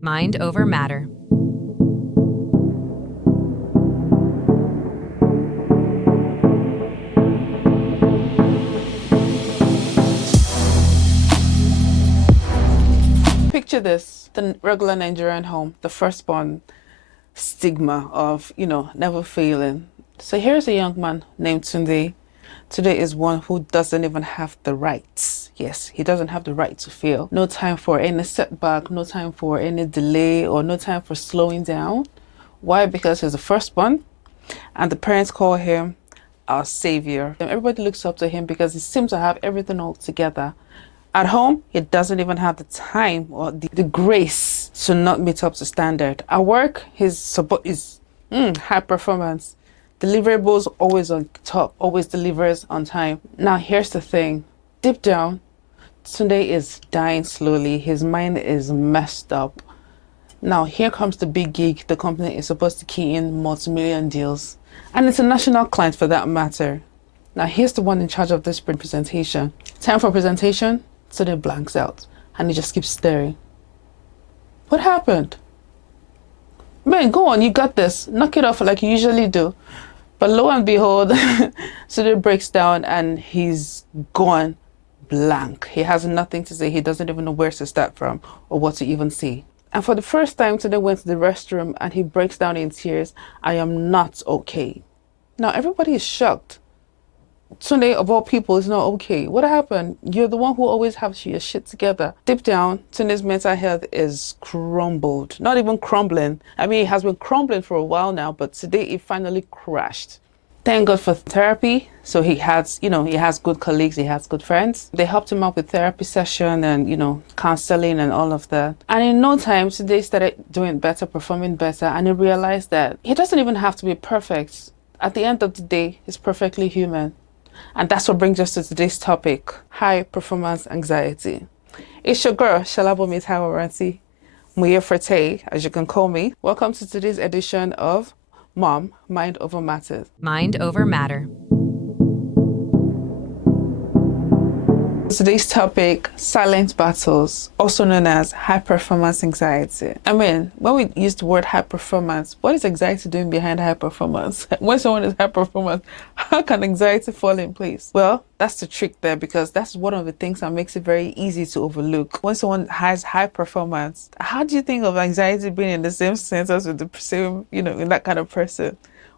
Mind over matter. Picture this, the regular Nigerian home, the firstborn stigma of, never failing. So here's a young man named Tundday. Today is one who doesn't even have the rights. Yes, he doesn't have the right to fail. No time for any setback, no time for any delay, or no time for slowing down. Why? Because he's the firstborn, and the parents call him our savior. And everybody looks up to him because he seems to have everything all together. At home, he doesn't even have the time or the grace to not meet up to standard. At work, his support is high performance. Deliverables always on top, always delivers on time. Now, here's the thing. Deep down, Tundday is dying slowly. His mind is messed up. Now, here comes the big gig. The company is supposed to key in multi-million deals. And it's a national client for that matter. Now, here's the one in charge of this presentation. Time for presentation, Tundday blanks out. And he just keeps staring. What happened? Man, go on, you got this. Knock it off like you usually do. But lo and behold, Tundday breaks down and he's gone blank. He has nothing to say. He doesn't even know where to start from or what to even say. And for the first time, Tundday went to the restroom and he breaks down in tears. I am not okay. Now, everybody is shocked. Tundday, of all people, is not okay. What happened? You're the one who always has your shit together. Deep down, Tundday's mental health is crumbled. Not even crumbling. I mean, it has been crumbling for a while now, but today it finally crashed. Thank God for therapy. So he has good colleagues, he has good friends. They helped him out with therapy session and, counseling and all of that. And in no time, Tundday started doing better, performing better, and he realized that he doesn't even have to be perfect. At the end of the day, he's perfectly human. And that's what brings us to today's topic, high performance anxiety. It's your girl, Shalabomit Hawaranti, Muye Forte, as you can call me. Welcome to today's edition of M.O.M, Mind Over Matters. Mind over matter. Today's topic, silent battles, also known as high performance anxiety. I mean, when we use the word high performance, what is anxiety doing behind high performance? When someone is high performance, how can anxiety fall in place? Well, that's the trick there, because that's one of the things that makes it very easy to overlook. When someone has high performance, how do you think of anxiety being in the same sentence with the same, in that kind of person?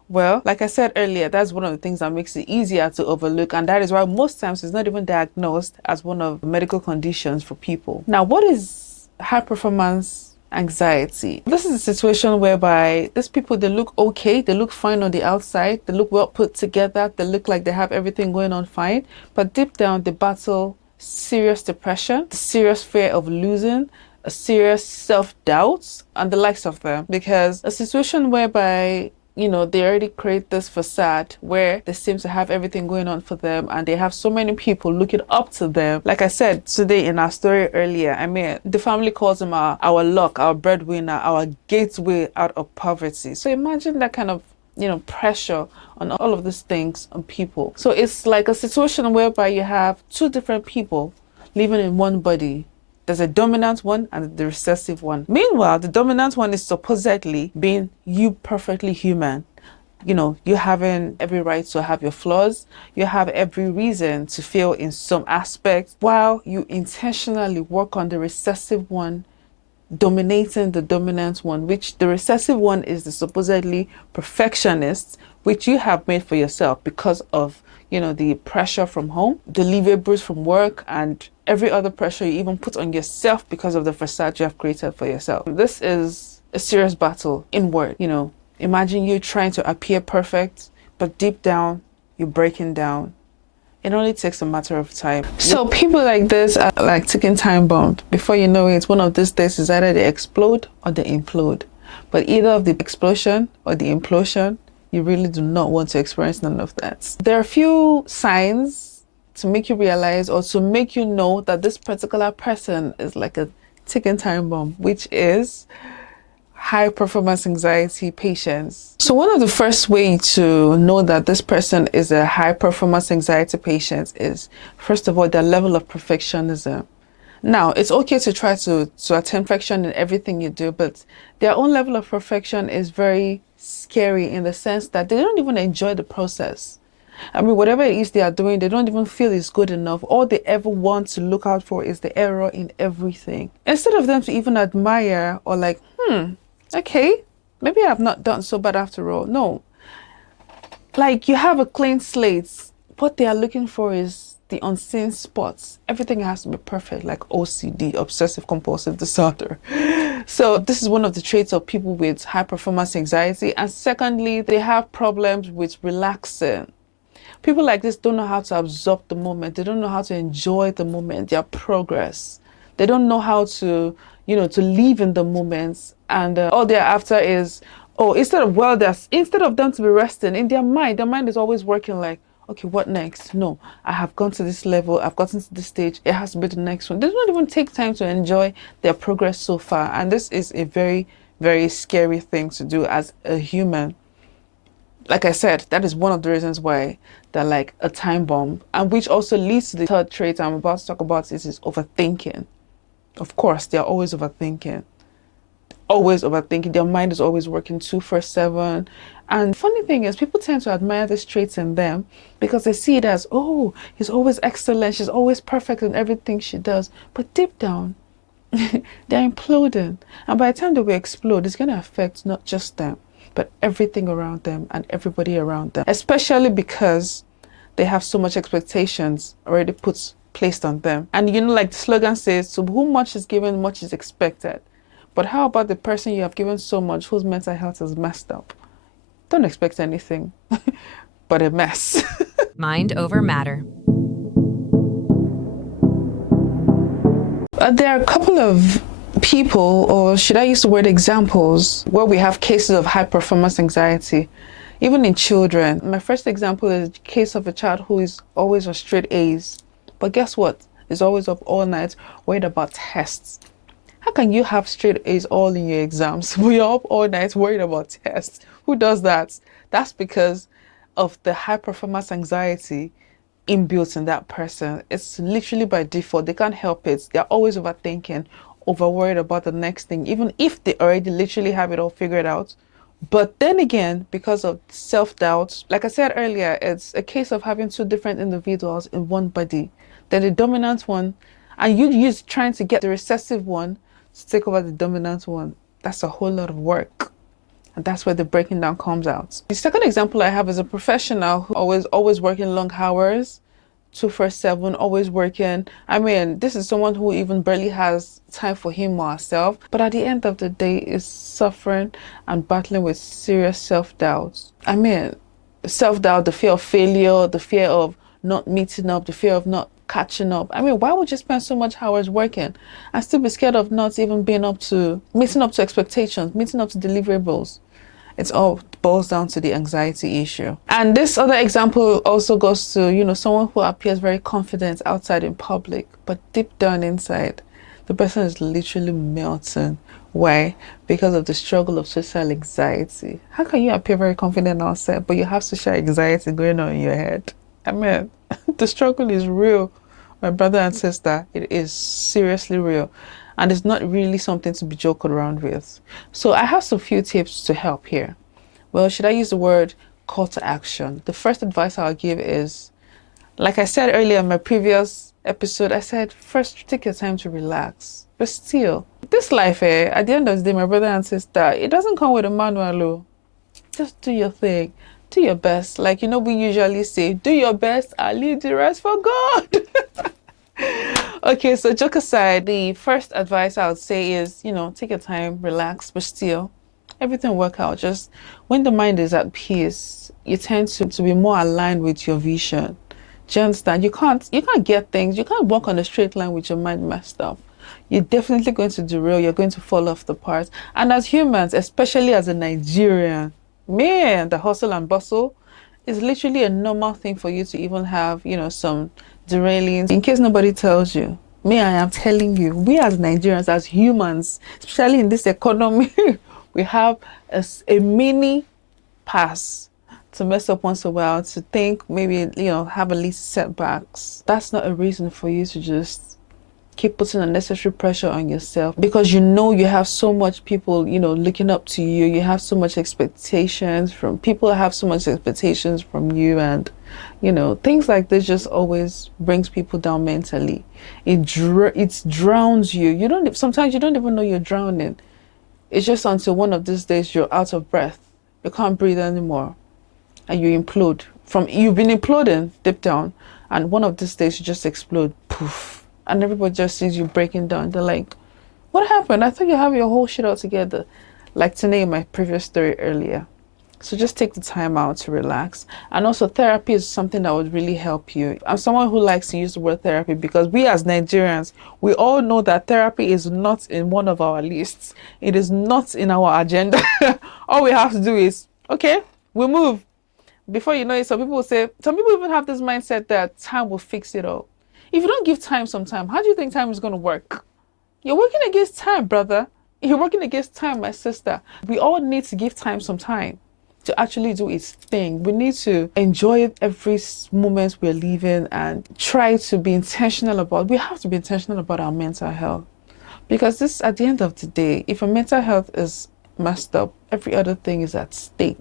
Well, like I said earlier, that's one of the things that makes it easier to overlook, and that is why most times it's not even diagnosed as one of the medical conditions for people. Now, what is high performance anxiety? This is a situation whereby these people, they look okay, they look fine on the outside, they look well put together, they look like they have everything going on fine, but deep down they battle serious depression, serious fear of losing, a serious self-doubt, and the likes of them. Because a situation whereby they already create this facade where they seem to have everything going on for them, and they have so many people looking up to them. Like I said today in our story earlier, I mean, the family calls him our luck, our breadwinner, our gateway out of poverty. So imagine that kind of pressure on all of these things on people. So it's like a situation whereby you have two different people living in one body. There's a dominant one and the recessive one. Meanwhile, the dominant one is supposedly being you perfectly human. You having every right to have your flaws. You have every reason to fail in some aspects, while you intentionally work on the recessive one dominating the dominant one, which the recessive one is the supposedly perfectionist, which you have made for yourself because of the pressure from home, deliverables from work, and every other pressure you even put on yourself because of the facade you have created for yourself. This is a serious battle inward. Imagine you trying to appear perfect, but deep down you're breaking down. It only takes a matter of time. So people like this are like ticking time bomb. Before you know it, one of these days is either they explode or they implode. But either of the explosion or the implosion, you really do not want to experience none of that. There are a few signs to make you realize or to make you know that this particular person is like a ticking time bomb, which is high performance anxiety patients. So one of the first ways to know that this person is a high performance anxiety patient is, first of all, their level of perfectionism. Now, it's okay to try to attain perfection in everything you do, but their own level of perfection is very scary in the sense that they don't even enjoy the process. I mean, whatever it is they are doing, they don't even feel it's good enough. All they ever want to look out for is the error in everything. Instead of them to even admire or like, okay, maybe I've not done so bad after all. No, like you have a clean slate. What they are looking for is the unseen spots. Everything has to be perfect, like OCD, obsessive compulsive disorder. So this is one of the traits of people with high performance anxiety. And secondly, they have problems with relaxing. People like this don't know how to absorb the moment. They don't know how to enjoy the moment, their progress. They don't know how to, to live in the moments. And all they're after is, oh, instead of them to be resting in their mind is always working like, okay, what next? No, I have gone to this level. I've gotten to this stage. It has to be the next one. They don't even take time to enjoy their progress so far. And this is a very, very scary thing to do as a human. Like I said, that is one of the reasons why they're like a time bomb, and which also leads to the third trait I'm about to talk about is overthinking. Of course, they're always overthinking. Always overthinking. Their mind is always working 24/7. And the funny thing is, people tend to admire these traits in them because they see it as, oh, he's always excellent. She's always perfect in everything she does. But deep down, they're imploding. And by the time they will explode, it's going to affect not just them, but everything around them and everybody around them, especially because they have so much expectations already placed on them. And like the slogan says, to whom much is given, much is expected. But how about the person you have given so much whose mental health is messed up? Don't expect anything but a mess. Mind over matter. There are a couple of people, or should I use the word examples, where we have cases of high performance anxiety, even in children. My first example is the case of a child who is always on straight A's. But guess what? Is always up all night worried about tests. How can you have straight A's all in your exams but you're up all night worried about tests? Who does that? That's because of the high performance anxiety inbuilt in that person. It's literally by default. They can't help it. They're always overthinking, over worried about the next thing, even if they already literally have it all figured out. But then again, because of self-doubt, like I said earlier, it's a case of having two different individuals in one body. Then the dominant one, and you use trying to get the recessive one to take over the dominant one. That's a whole lot of work. And that's where the breaking down comes out. The second example I have is a professional who always working long hours, 24/7, always working. I mean, this is someone who even barely has time for him or herself, but at the end of the day is suffering and battling with serious self-doubt. I mean, self-doubt, the fear of failure, the fear of not meeting up, the fear of not catching up. I mean, why would you spend so much hours working and still be scared of not even meeting up to expectations, meeting up to deliverables? It all boils down to the anxiety issue. And this other example also goes to, someone who appears very confident outside in public, but deep down inside, the person is literally melting. Why? Because of the struggle of social anxiety. How can you appear very confident outside, but you have social anxiety going on in your head? I mean, the struggle is real, my brother and sister. It is seriously real. And it's not really something to be joked around with. So I have some few tips to help here. Well, should I use the word call to action? The first advice I'll give is, like I said earlier in my previous episode, I said, first take your time to relax. But still, this life, at the end of the day, my brother and sister, it doesn't come with a manual. Just do your thing. Do your best. Like, we usually say, do your best, I'll leave the rest for God. Okay, so joke aside, the first advice I would say is, take your time, relax, but still, everything will work out. Just when the mind is at peace, you tend to be more aligned with your vision. Do you understand? You can't get things, you can't walk on a straight line with your mind messed up. You're definitely going to derail, you're going to fall off the path. And as humans, especially as a Nigerian, man, the hustle and bustle is literally a normal thing for you to even have, some derailings. In case nobody tells you, I am telling you, we as Nigerians, as humans, especially in this economy, we have a mini pass to mess up once in a while, to think maybe, have at least setbacks. That's not a reason for you to just keep putting unnecessary pressure on yourself because you know you have so much people, looking up to you. You have so much expectations from people have so much expectations from you, and things like this just always brings people down mentally. It drowns you. Sometimes you don't even know you're drowning. It's just until one of these days you're out of breath. You can't breathe anymore and you implode. You've been imploding deep down, and one of these days you just explode. Poof. And everybody just sees you breaking down. They're like, what happened? I thought you have your whole shit all together. Like today in my previous story earlier. So just take the time out to relax. And also therapy is something that would really help you. I'm someone who likes to use the word therapy because we as Nigerians, we all know that therapy is not in one of our lists. It is not in our agenda. All we have to do is, okay, we move. Before you know it, some people even have this mindset that time will fix it all. If you don't give time some time, how do you think time is going to work? You're working against time, brother. You're working against time, my sister. We all need to give time some time to actually do its thing. We need to enjoy every moment we're living and try to be intentional we have to be intentional about our mental health. Because this, at the end of the day, if your mental health is messed up, every other thing is at stake.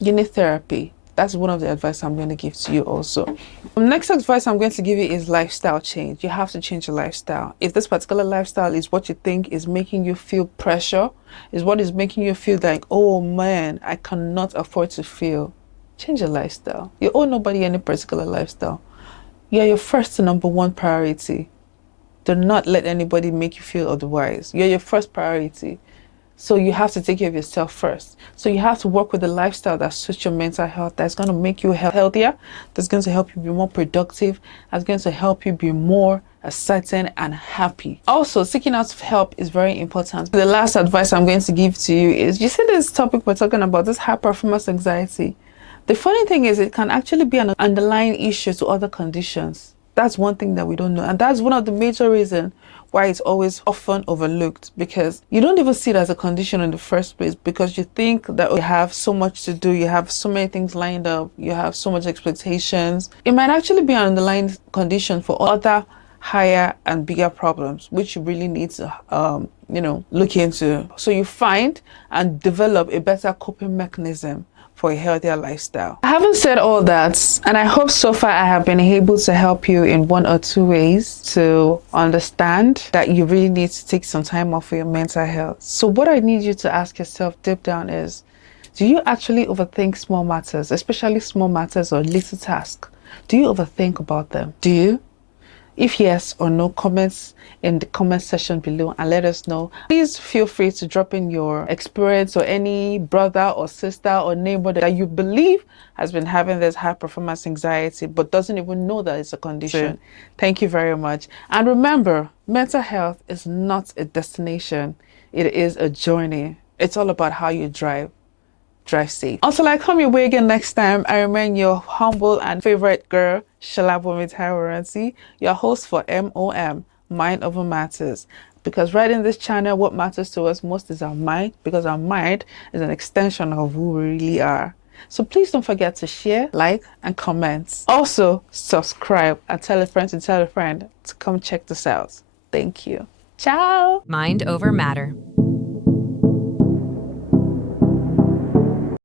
You need therapy. That's one of the advice I'm going to give to you also. The next advice I'm going to give you is lifestyle change. You have to change your lifestyle. If this particular lifestyle is what you think is making you feel pressure, is what is making you feel like, oh man, I cannot afford to feel, change your lifestyle. You owe nobody any particular lifestyle. You're your first and number one priority. Do not let anybody make you feel otherwise. You're your first priority. So you have to take care of yourself first. So you have to work with a lifestyle that suits your mental health, that's going to make you healthier, that's going to help you be more productive, that's going to help you be more certain and happy. Also, seeking out help is very important. The last advice I'm going to give to you is, you see this topic we're talking about, this high performance anxiety. The funny thing is it can actually be an underlying issue to other conditions. That's one thing that we don't know. And that's one of the major reasons why it's always often overlooked, because you don't even see it as a condition in the first place, because you think that you have so much to do, you have so many things lined up, you have so much expectations. It might actually be an underlying condition for other higher and bigger problems, which you really need to, look into. So you find and develop a better coping mechanism for a healthier lifestyle. Having said all that, and I hope so far I have been able to help you in one or two ways to understand that you really need to take some time off for your mental health. So what I need you to ask yourself deep down is, do you actually overthink small matters, especially small matters or little tasks? Do you overthink about them? Do you? If yes or no, comments in the comment section below and let us know. Please feel free to drop in your experience or any brother or sister or neighbor that you believe has been having this high performance anxiety but doesn't even know that it's a condition. Thank you very much. And remember, mental health is not a destination. It is a journey. It's all about how you drive safe. Until I come your way again next time, I remain your humble and favorite girl, Shalabome Taiwaransi, your host for M.O.M, Mind Over Matters. Because right in this channel, what matters to us most is our mind, because our mind is an extension of who we really are. So please don't forget to share, like, and comment. Also, subscribe and tell a friend to come check this out. Thank you. Ciao. Mind over matter.